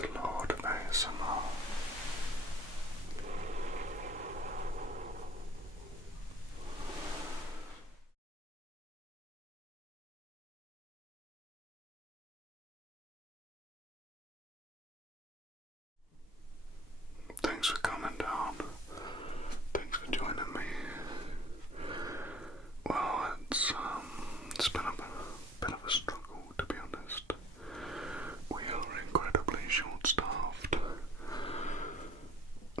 the Lord of ASMR. Thanks for coming down. Thanks for joining me. Well, it's been a bit of a struggle, to be honest. We are incredibly short-staffed.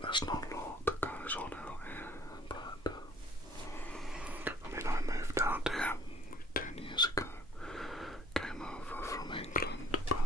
There's not a lot that goes on out here, but I mean, I moved out here 10 years ago. Came over from England, but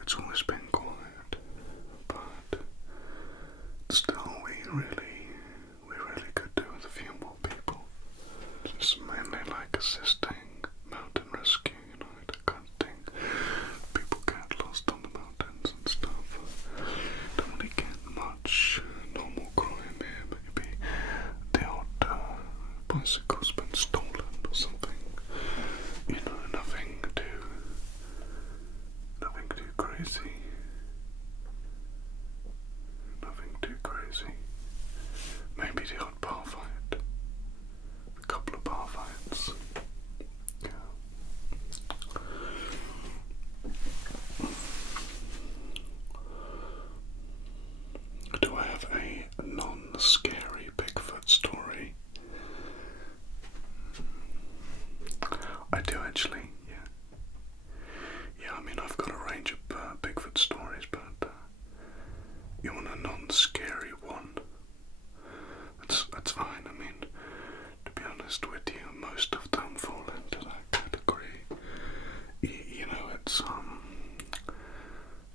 it's always been quiet, but still we really could do with a few more people. It's mainly like assisting mountain rescue, that kind of thing. People get lost on the mountains and stuff. Don't really get much normal crime here, maybe the odd bicycle's been stolen or something. Nothing too crazy. Nothing too crazy. Maybe the odd bar fight. A couple of bar fights. Yeah. Do I have a non-scary Bigfoot story? I do actually, yeah. Yeah, I mean, I've got a range of Bigfoot stories, but you want a non-scary one? That's fine. I mean, to be honest with you, most of them fall into that category.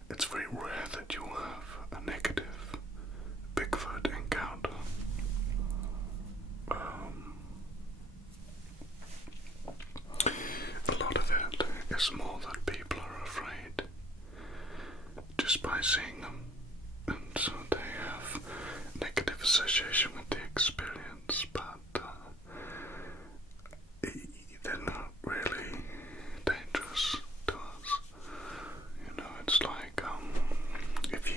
It's very rare that you'll have a negative Bigfoot encounter. A lot of it is more that people are afraid just by seeing them, and so they have negative association with the experience, but they're not really dangerous to us. It's like if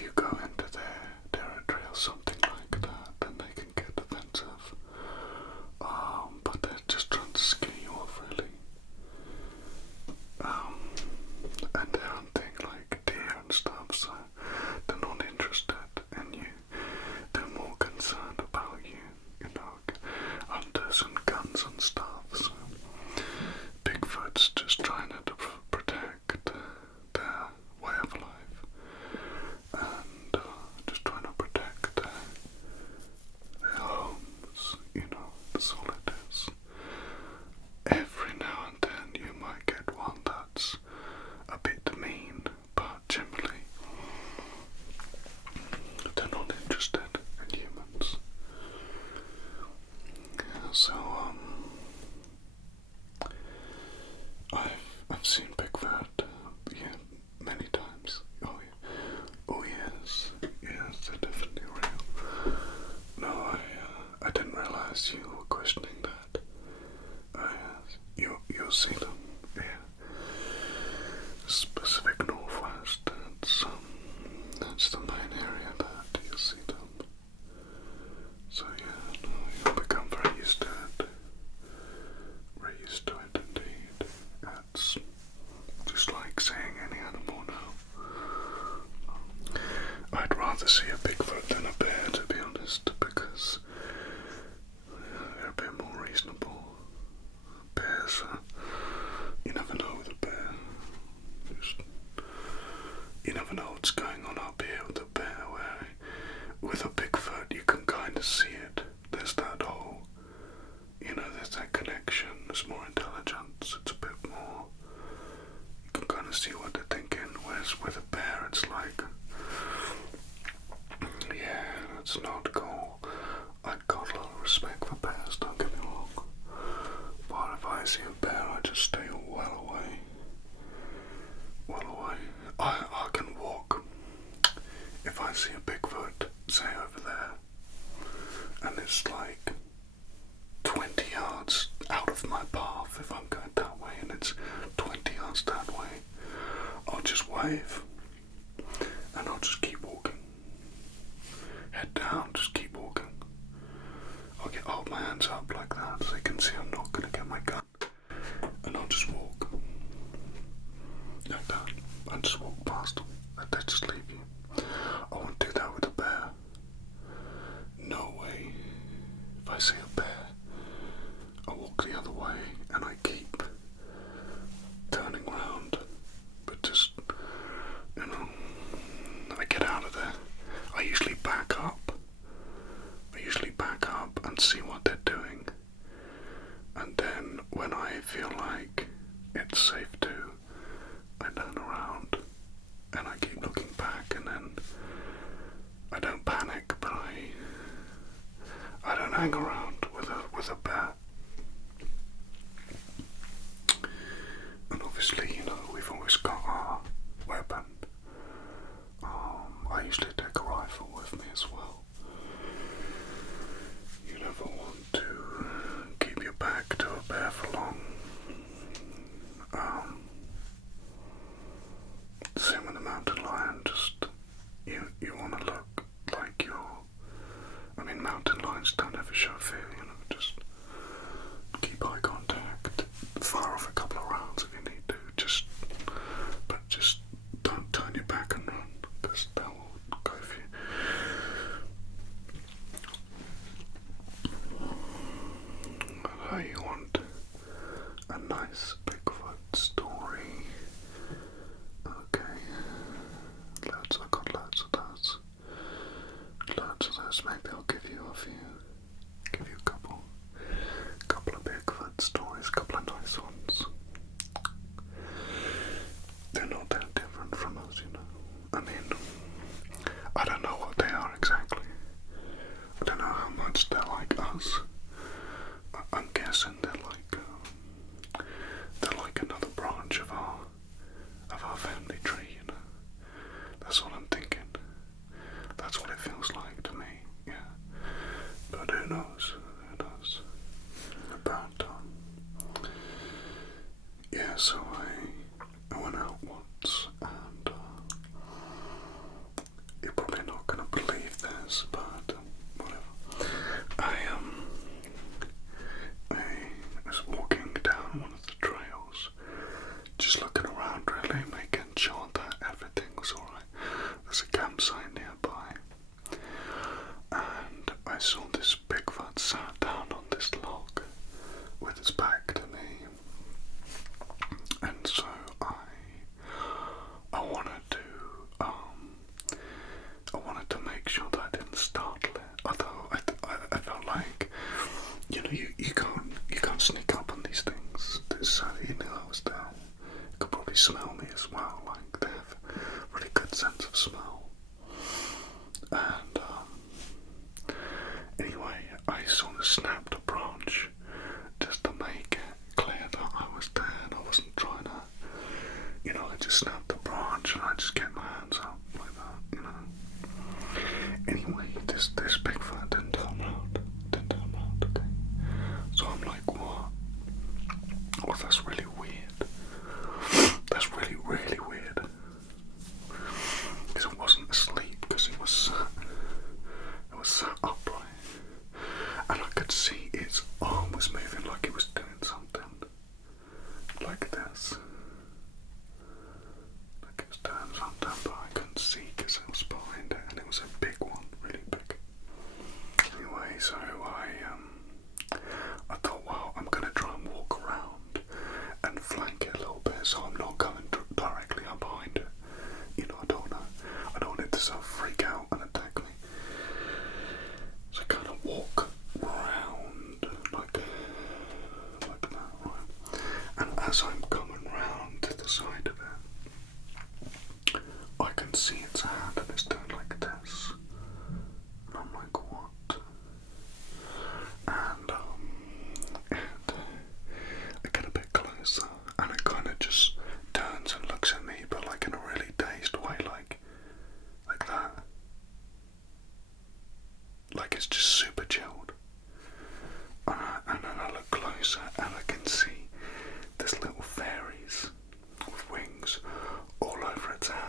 you go into their territory or something like that, then they can get defensive. But they're just trying to scare you off, really. And they're hunting like deer and stuff, so they're not interested in you. They're more concerned about you, hunters and guns and stuff. So Bigfoot's just trying to protect their way of life, and just trying to protect their homes. That's all it is. Every now and then you might get one that's a bit mean, but generally they're not interested in humans. So I've seen Bigfoot, many times. Oh yes, they're definitely real. No, I didn't realise you were questioning that. You'll see them, Pacific Northwest. That's the main area that you'll see them. So you'll become very used to it. Very used to it indeed. It's just like seeing any animal now. I'd rather see a Bigfoot than a bear, to be honest, because they're a bit more reasonable. Bears, you never know with a bear. You never know what's going on up here with a bear, where with a Bigfoot you can kind of see it. There's that whole, there's that connection. There's more intelligence. It's a bit more, you can kind of see what they're thinking, whereas with a bear it's like, it's not cool. I've got a lot of respect for bears, don't get me wrong. But if I see a bear, I just stay well away. Well away. I can walk wave, and I'll just keep walking. Head down, just keep walking. Hold my hands up like that so you can see I'm not going to get my gun. And I'll just walk. Like that. And just walk past them. And they just leave you. I won't do that with a bear. No way. If I see a bear, I walk the other way and I keep turning round. But just, I get out of there. I usually back up. And see what they're doing. And then when I feel like it's safe to, I turn around and I keep looking back, and then I don't panic, but I don't hang around with a bear. And obviously, we've always got our weapon. I usually take a rifle with me as well. You never want to keep your back to a bear for long. Same with the mountain lion, just you want to look like mountain lions don't ever show fear, just keep eye contact, fire off a couple of rounds if you need to, but just don't turn your back and run, because they will go for you. You want a nice Bigfoot story? Okay, I've got loads of those. Maybe I'll give you a couple of Bigfoot stories, couple of nice ones. They're not that different from us, I don't know what they are exactly. I don't know how much they're like us. I'm guessing they're like another branch of our family tree, That's what I'm thinking. That's what it feels like to me, yeah. But who knows? But yeah, so I went out once, and you're probably not gonna believe this, but whatever. I was walking down one of the trails, just looking around, really, making sure that everything was alright. There's a campsite nearby, and I saw this Bigfoot sat down on this log with his back to me, and so I wanted to make sure that I didn't startle it. Although I felt like, you can't sneak up on these things. So he knew I was there. He could probably smell me as well. Like, they have a really good sense of smell. And anyway, I sort of snapped a branch just to make it clear that I was there and I wasn't trying to, I just snapped the branch and I just kept my hands up like that, Anyway, this Bigfoot didn't turn around, okay? So I'm like, what? Well, that's really weird. That's really, really weird. Because it wasn't asleep, because it was sat upright. And I could see its arm was moving like it was doing something. Like this. Like it was doing something, but I couldn't see because it was behind it, and it was a big one, really big. Anyway, so I thought, well, I'm going to try and walk around and flank it a little bit, so I'm not going directly up behind it. I don't want it to sort of freak out and attack me. So I kind of walk round like that, right? And as I'm coming round to the side of it, I can see its hand and it's doing like this. And I'm like, what? And I get a bit closer, and it kind of just turns and looks at me, but like in a really dazed way, like that. Like it's just super chilled. And then I look closer and I can see there's little fairies with wings all over its hand.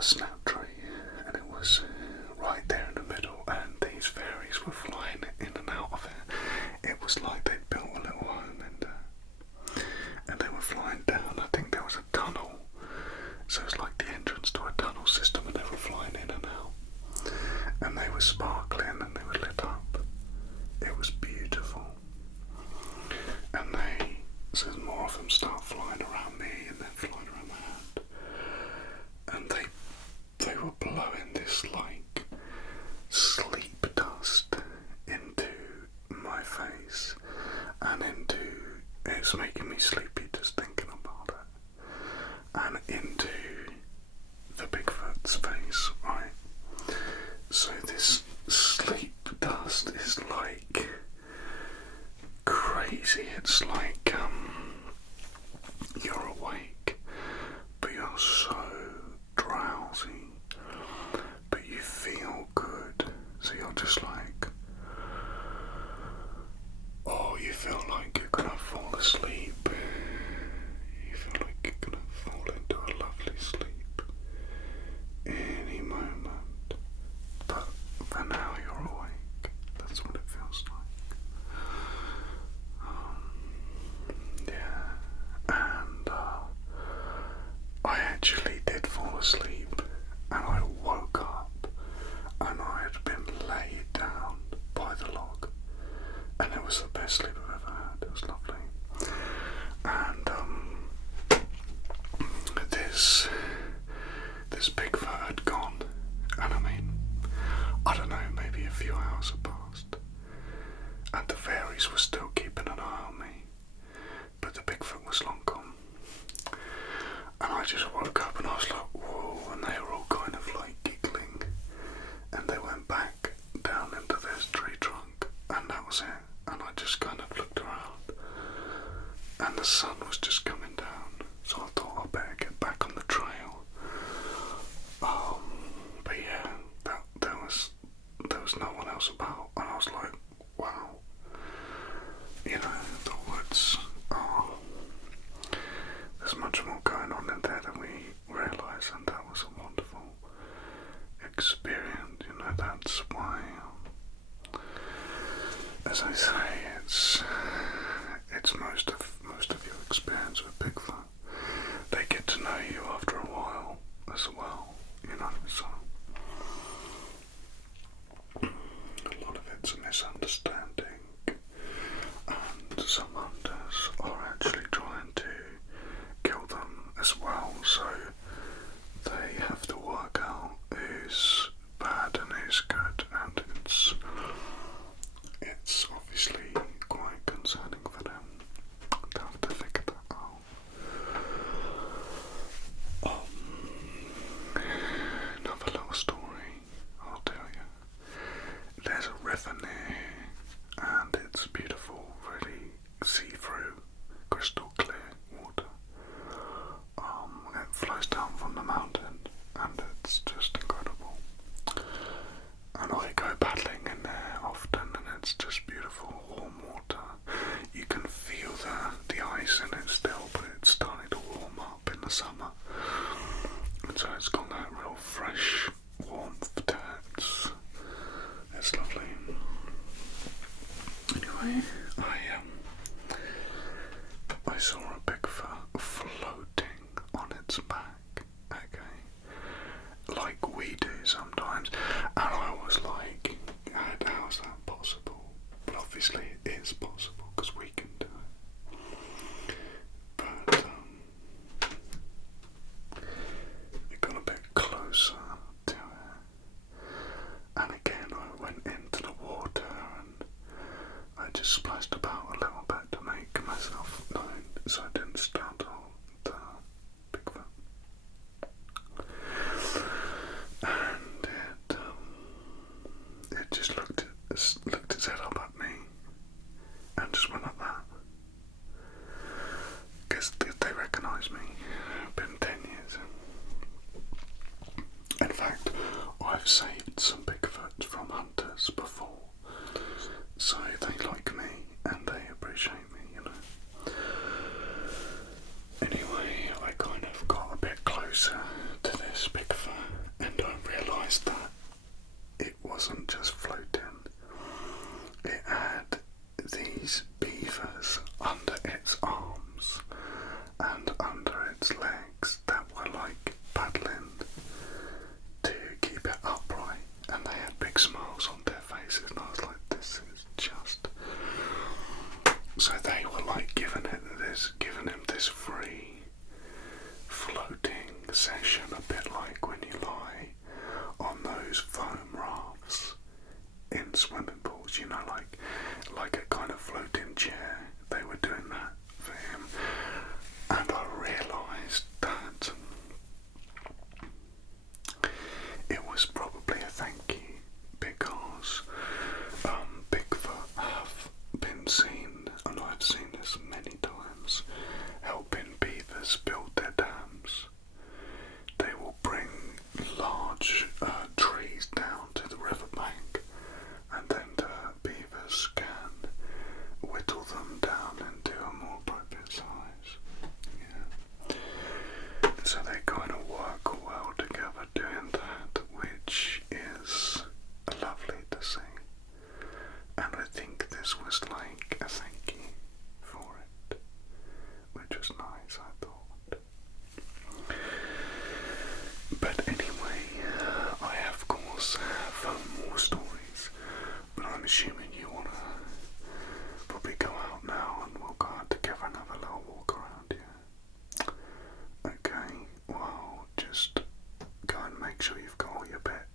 a snap tree, and it was right there in the middle, and these fairies were flying in and out of it. It was like they'd built a little home, and they were flying down. I think there was a tunnel, so it's like the entrance to a tunnel system, and they were flying in and out, and they were sparkling and they were lit up. It was beautiful, and so more of them start flying around me and then flying around my hand, and they were blowing this like sleep dust into my face and it's making me sleepy just thinking about it, and into the Bigfoot's face, right? So this sleep dust is like crazy. It's like you're awake, but you're so drowsy, but you feel good. So you're just like, oh, you feel like you're gonna fall asleep. You feel like you're gonna fall into a lovely sleep any moment. But for now you're awake. That's what it feels like. I actually did fall asleep, and I woke up, and I had been laid down by the log, and it was the best sleep I've ever had. It was lovely. And this Bigfoot had gone, and I mean, I don't know, maybe a few hours had passed, and the fairies were still keeping an eye on me, but the Bigfoot was long gone. And I just woke up and I was like, whoa, and they were all kind of like giggling, and they went back down into this tree trunk, and that was it. And I just kind of looked around, and the sun was just coming down, so I thought I better get back on the trail. But yeah, there was no one else about, and I was like, wow, you know, the woods are, there's much more going on in there than we realise, and that was a wonderful experience. You know, that's why, as I say, it's most of your experience with Bigfoot. They get to know you after a while as well, you know, so a lot of it's a misunderstanding, and some hunters are actually trying to kill them as well, so they have to work out who's bad and who's good, and it's obviously quite concerning for them to have to figure that out. Another little story I'll tell you. There's a river near here, and it's beautiful, really see-through, crystal clear water. It flows down from the mountain, and it's just incredible. And I go paddling in there often, and it's just beautiful, warm water. You can feel the ice in it still, but it's starting to warm up in the summer. And so it's got that real fresh warmth to it. It's lovely. Anyway, I saw a Bigfoot floating on its back, okay, like we do sometimes, and I was like, how is that possible? But obviously it is possible, because we can do it. But it got a bit closer to it, and again I went into the water, and I just splashed about a little bit to make myself known, so I didn't startle the Bigfoot. And it just looked its head up at me, and just went like that. Because they recognise me. It's been 10 years. In fact, I've saved some Bigfoots from hunters before, so they like me and they appreciate me, you know. Anyway, I kind of got a bit closer to this Bigfoot, make sure you've got all your bits.